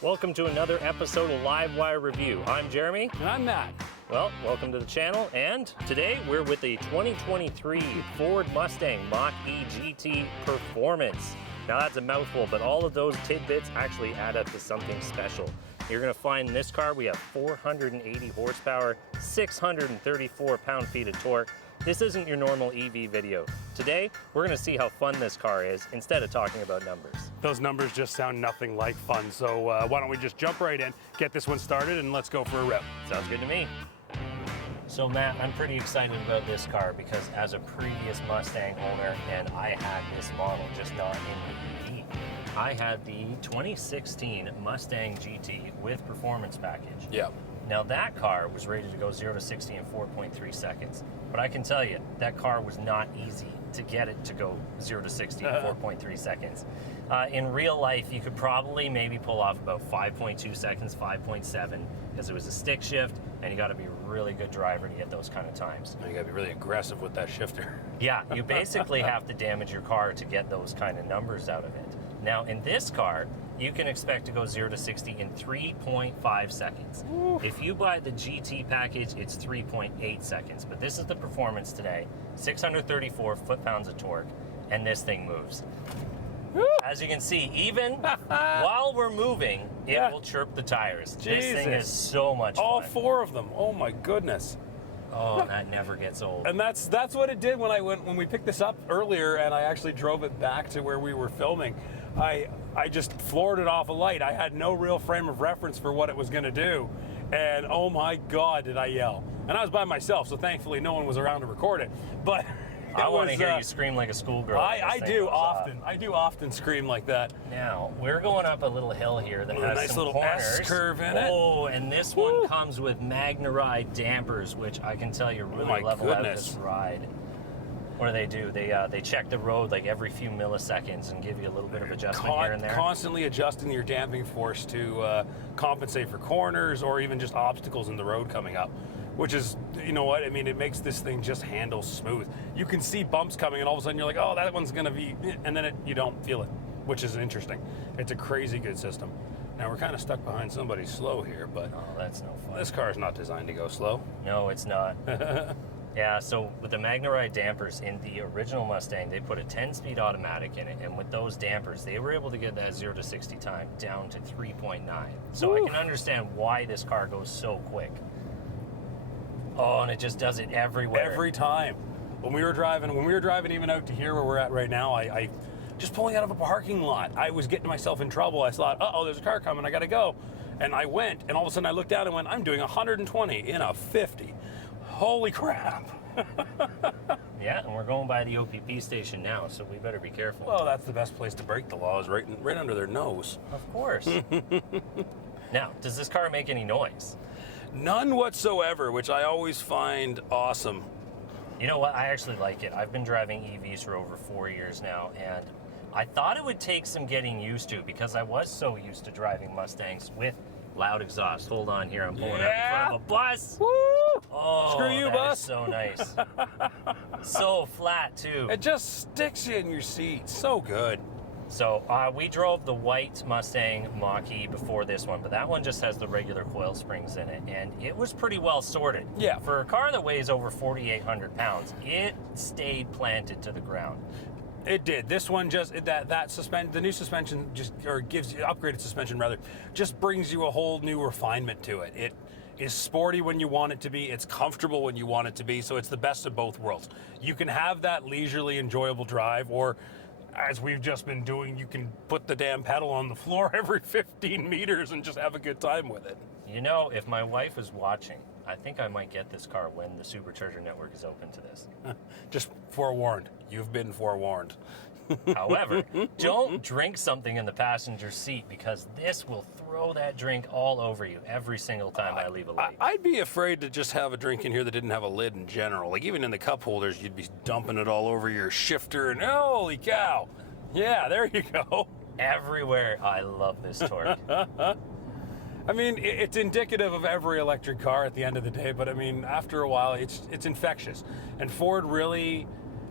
Welcome to another episode of Live Wire Review. I'm Jeremy. And I'm Matt. Well, welcome to the channel, and today we're with the 2023 Ford Mustang Mach-E GT Performance. Now that's a mouthful, but all of those tidbits actually add up to something special. You're gonna find in this car we have 480 horsepower, 634 pound-feet of torque. This isn't your normal EV video. Today, we're gonna see how fun this car is instead of talking about numbers. Those numbers just sound nothing like fun, so why don't we just jump right in, get this one started, and let's go for a rip. Sounds good to me. So Matt, I'm pretty excited about this car because as a previous Mustang owner, and I had this model, just not in the EV, I had the 2016 Mustang GT with performance package. Yeah. Now that car was rated to go 0 to 60 in 4.3 seconds. But I can tell you, that car was not easy to get it to go 0 to 60 in 4.3 seconds. In real life, you could probably maybe pull off about 5.2 seconds, 5.7, because it was a stick shift, and you gotta be a really good driver to get those kind of times. You gotta be really aggressive with that shifter. Yeah, you basically have to damage your car to get those kind of numbers out of it. Now in this car, you can expect to go 0 to 60 in 3.5 seconds. Ooh. If you buy the GT package, it's 3.8 seconds. But this is the performance today, 634 foot-pounds of torque, and this thing moves. Woo. As you can see, even while we're moving, it will chirp the tires. Jesus. This thing is so much fun. All four of them, oh my goodness. Oh, that never gets old. And that's what it did when we picked this up earlier, and I actually drove it back to where we were filming. I just floored it off a light. I had no real frame of reference for what it was gonna do. And oh my God, did I yell. And I was by myself, so thankfully no one was around to record it. But I want to hear you scream like a schoolgirl. I do often. I do often scream like that. Now, we're going up a little hill here that has a nice some little corners. S-curve in it. Oh, and this one comes with Magna-Ride dampers, which I can tell you really level out this ride. What do? They check the road like every few milliseconds and give you a little bit of adjustment here and there. Constantly adjusting your damping force to compensate for corners or even just obstacles in the road coming up. Which is, you know what, I mean, it makes this thing just handle smooth. You can see bumps coming and all of a sudden you're like, oh, that one's gonna be, and then you don't feel it, which is interesting. It's a crazy good system. Now we're kind of stuck behind somebody slow here, but oh, that's no fun. This car is not designed to go slow. No, it's not. Yeah, so with the Magna-Ride dampers in the original Mustang, they put a 10-speed automatic in it, and with those dampers, they were able to get that 0 to 60 time down to 3.9. So I can understand why this car goes so quick. Oh, and it just does it everywhere. Every time. When we were driving even out to here where we're at right now, I just pulling out of a parking lot, I was getting myself in trouble. I thought, uh-oh, there's a car coming, I gotta go. And I went, and all of a sudden I looked down and went, I'm doing 120 in a 50. Holy crap. Yeah, and we're going by the OPP station now, so we better be careful. Well, that's the best place to break the laws, right under their nose. Of course. Now, does this car make any noise? None whatsoever, which I always find awesome. You know what? I actually like it. I've been driving EVs for over 4 years now, and I thought it would take some getting used to because I was so used to driving Mustangs with loud exhaust. Hold on here, I'm pulling up in front of a bus. Woo! Oh, screw you, bus. Is so nice. So flat too. It just sticks you in your seat. So good. So we drove the white Mustang Mach-E before this one, but that one just has the regular coil springs in it, and it was pretty well sorted. Yeah. For a car that weighs over 4,800 pounds, it stayed planted to the ground. It did. This one just that suspension, the new suspension gives you upgraded suspension rather, just brings you a whole new refinement to it. It is sporty when you want it to be. It's comfortable when you want it to be. So it's the best of both worlds. You can have that leisurely, enjoyable drive, or as we've just been doing, you can put the damn pedal on the floor every 15 meters and just have a good time with it. You know, if my wife is watching, I think I might get this car when the Supercharger network is open to this. Just forewarned. You've been forewarned. However, don't drink something in the passenger seat because this will throw that drink all over you every single time I leave a light. I'd be afraid to just have a drink in here that didn't have a lid in general. Like even in the cup holders, you'd be dumping it all over your shifter and holy cow. Yeah, there you go. Everywhere. I love this torque. I mean, it's indicative of every electric car at the end of the day, but I mean, after a while, it's infectious. And Ford really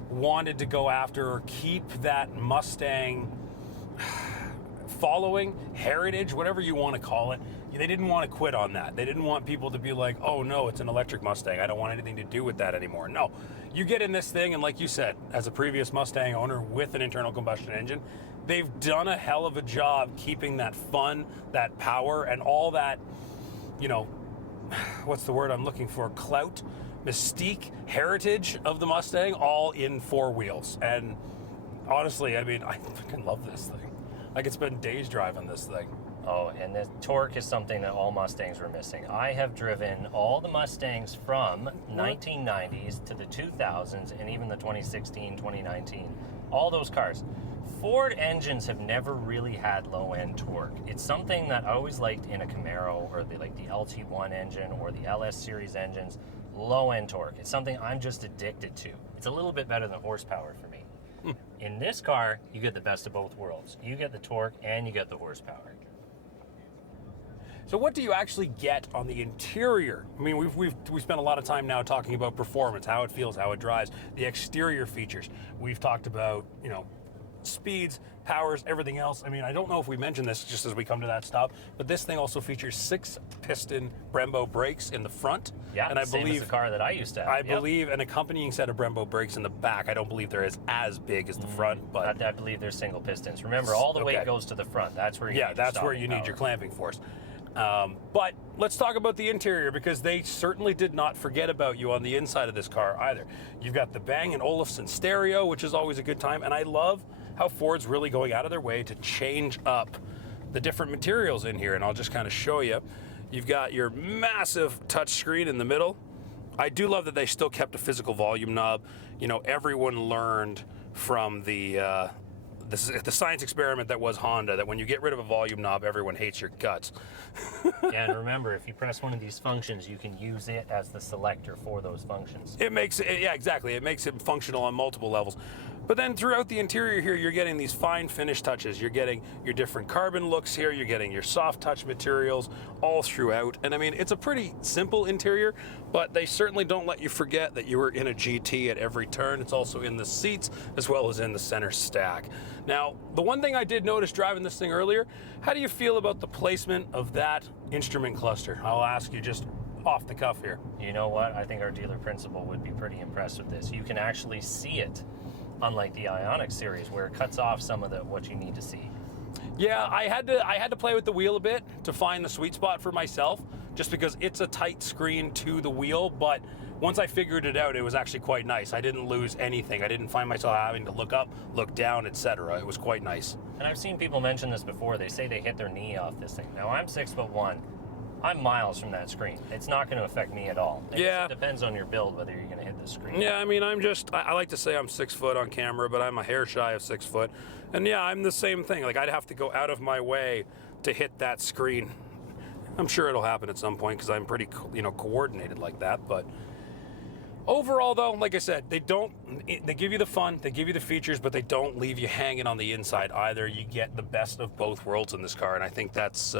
wanted to go after or keep that Mustang following, heritage, whatever you want to call it, they didn't want to quit on that. They didn't want people to be like, oh no, it's an electric Mustang, I don't want anything to do with that anymore. No, you get in this thing, and like you said, as a previous Mustang owner with an internal combustion engine, they've done a hell of a job keeping that fun, that power, and all that, you know, what's the word I'm looking for? Clout, mystique, heritage of the Mustang, all in four wheels. And honestly, I mean, I fucking love this thing. I could spend days driving this thing. Oh, and the torque is something that all Mustangs were missing. I have driven all the Mustangs from 1990s to the 2000s and even the 2016, 2019. All those cars. Ford engines have never really had low-end torque. It's something that I always liked in a Camaro or the LT1 engine or the LS series engines. Low-end torque. It's something I'm just addicted to. It's a little bit better than horsepower for me. In this car, you get the best of both worlds. You get the torque and you get the horsepower. So what do you actually get on the interior? I mean, we've spent a lot of time now talking about performance, how it feels, how it drives, the exterior features. We've talked about, you know, speeds, powers, everything else. I mean, I don't know if we mentioned this just as we come to that stop, but this thing also features 6-piston Brembo brakes in the front. Yeah, and I same believe as the car that I used to have. I believe an accompanying set of Brembo brakes in the back. I don't believe they're as big as the front, but I believe they're single pistons. Remember, all the weight goes to the front. That's where you need that's where you need your clamping force. But let's talk about the interior, because they certainly did not forget about you on the inside of this car either. You've got the Bang & Olufsen stereo, which is always a good time, and I love how Ford's really going out of their way to change up the different materials in here, and I'll just kind of show you. You've got your massive touchscreen in the middle. I do love that they still kept a physical volume knob. You know, everyone learned from the science experiment that was Honda, that when you get rid of a volume knob, everyone hates your guts. And remember, if you press one of these functions, you can use it as the selector for those functions. It makes it, yeah, exactly. It makes it functional on multiple levels. But then throughout the interior here, you're getting these fine finish touches. You're getting your different carbon looks here. You're getting your soft touch materials all throughout. And I mean, it's a pretty simple interior, but they certainly don't let you forget that you were in a GT at every turn. It's also in the seats as well as in the center stack. Now, the one thing I did notice driving this thing earlier, how do you feel about the placement of that instrument cluster? I'll ask you just off the cuff here. You know what? I think our dealer principal would be pretty impressed with this. You can actually see it, unlike the Ioniq series, where it cuts off some of what you need to see. Yeah, I had to play with the wheel a bit to find the sweet spot for myself, just because it's a tight screen to the wheel, but once I figured it out, it was actually quite nice. I didn't lose anything. I didn't find myself having to look up, look down, etc. It was quite nice. And I've seen people mention this before. They say they hit their knee off this thing. Now, I'm 6'1". I'm miles from that screen. It's not going to affect me at all. It depends on your build whether you're going to hit the screen. Yeah, I mean, I like to say I'm 6 foot on camera, but I'm a hair shy of 6 foot. And yeah, I'm the same thing. Like, I'd have to go out of my way to hit that screen. I'm sure it'll happen at some point because I'm pretty, coordinated like that. But overall, though, like I said, they give you the fun, they give you the features, but they don't leave you hanging on the inside either. You get the best of both worlds in this car, and I think that's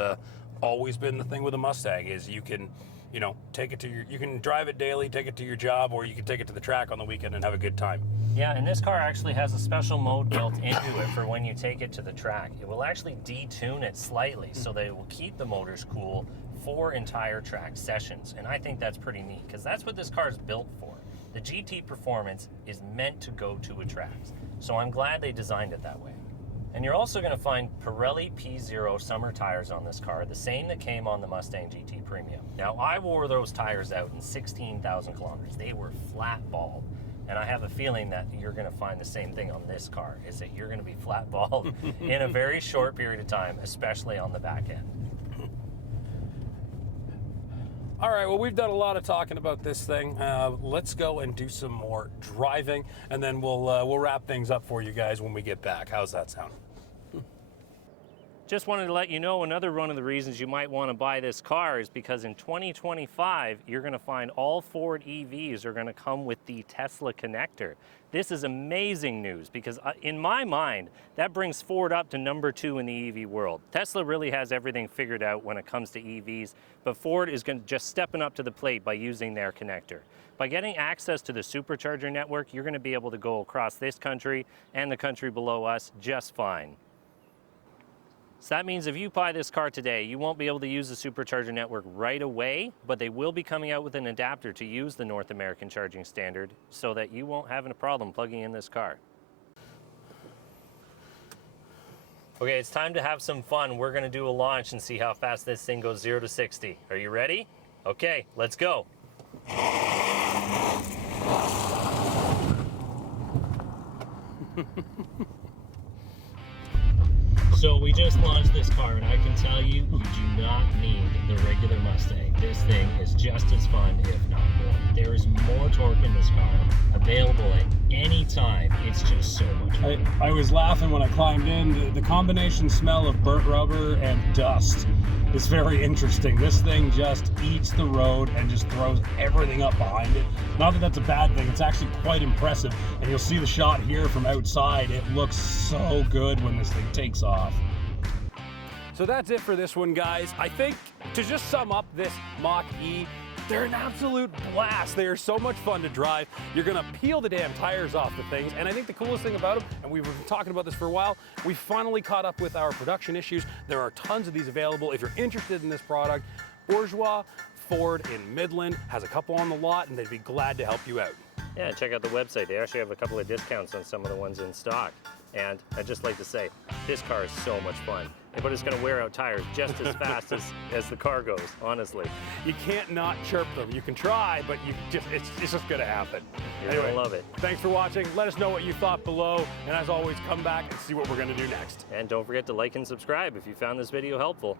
always been the thing with a Mustang, is you can, take it to you can drive it daily, take it to your job, or you can take it to the track on the weekend and have a good time. Yeah, and this car actually has a special mode built into it for when you take it to the track. It will actually detune it slightly so that it will keep the motors cool for entire track sessions. And I think that's pretty neat, because that's what this car is built for. The GT Performance is meant to go to a track. So I'm glad they designed it that way. And you're also going to find Pirelli P0 summer tires on this car, the same that came on the Mustang GT Premium. Now, I wore those tires out in 16,000 kilometers. They were flat-balled. And I have a feeling that you're going to find the same thing on this car, is that you're going to be flat-balled in a very short period of time, especially on the back end. All right, well, we've done a lot of talking about this thing. Let's go and do some more driving, and then we'll wrap things up for you guys when we get back. How's that sound? Just wanted to let you know, another one of the reasons you might want to buy this car is because in 2025, you're going to find all Ford EVs are going to come with the Tesla connector. This is amazing news, because in my mind, that brings Ford up to #2 in the EV world. Tesla really has everything figured out when it comes to EVs, but Ford is just stepping up to the plate by using their connector. By getting access to the supercharger network, you're going to be able to go across this country and the country below us just fine. So that means if you buy this car today, you won't be able to use the supercharger network right away, but they will be coming out with an adapter to use the North American charging standard so that you won't have a problem plugging in this car. Okay, it's time to have some fun. We're gonna do a launch and see how fast this thing goes 0 to 60. Are you ready? Okay, let's go. So we just launched this car, and I can tell you, you do not need the regular Mustang. This thing is just as fun, if not more. There is more torque in this car, available at any time. It's just so much fun. I was laughing when I climbed in. The combination smell of burnt rubber and dust is very interesting. This thing just eats the road and just throws everything up behind it. Not that that's a bad thing, it's actually quite impressive. And you'll see the shot here from outside. It looks so good when this thing takes off. So that's it for this one, guys. I think to just sum up this Mach-E, they're an absolute blast. They are so much fun to drive. You're gonna peel the damn tires off the things. And I think the coolest thing about them, and we've been talking about this for a while, we finally caught up with our production issues. There are tons of these available. If you're interested in this product, Bourgeois Ford in Midland has a couple on the lot, and they'd be glad to help you out. Yeah, check out the website. They actually have a couple of discounts on some of the ones in stock. And I'd just like to say, this car is so much fun. But it's gonna wear out tires just as fast as the car goes, honestly. You can't not chirp them. You can try, but it's just gonna happen. You're gonna love it. Thanks for watching. Let us know what you thought below. And as always, come back and see what we're gonna do next. And don't forget to like and subscribe if you found this video helpful.